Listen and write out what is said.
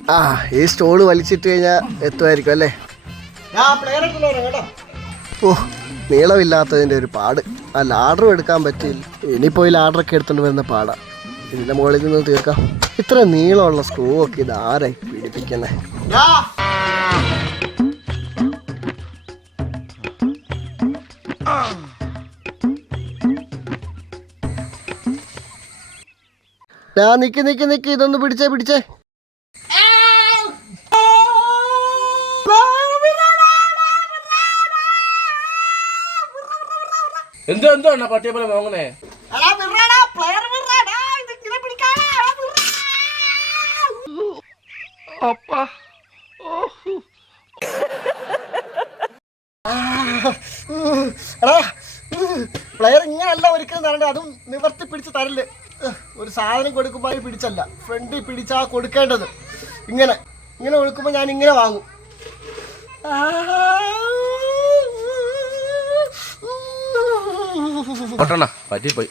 ആ ഈ സ്റ്റോള് വലിച്ചിട്ട് കഴിഞ്ഞാൽ എത്തുമായിരിക്കും അല്ലേ? ഓ നീളമില്ലാത്തതിൻ്റെ ഒരു പാട്. ആ ലാഡറും എടുക്കാൻ പറ്റിയില്ല. ഇനിയിപ്പോൾ ഈ ലാഡറൊക്കെ എടുത്തുകൊണ്ട് വരുന്ന പാടാ. ഇതിൻ്റെ മുകളിൽ നിന്ന് തീർക്കാം. ഇത്ര നീളമുള്ള സ്ക്രൂ ഒക്കെ ഇത് ആരായി പിടിപ്പിക്കുന്നത്? നിക്ക് ഇതൊന്ന് പിടിച്ചേ. എന്തോ പട്ടിയെ പോലെ മോങ്ങണേ? പ്ലെയർ ഇങ്ങനല്ല ഒരിക്കലും തരണ്ടേ. അതും നിവർത്തി പിടിച്ച് തരല്. ഒരു സാധനം കൊടുക്കുമ്പോൾ പിടിച്ചല്ല, ഫ്രണ്ടിൽ പിടിച്ചാ കൊടുക്കേണ്ടത്. ഇങ്ങനെ കൊടുക്കുമ്പോൾ ഞാൻ ഇങ്ങനെ വാങ്ങും. പറ്റിപ്പോയി.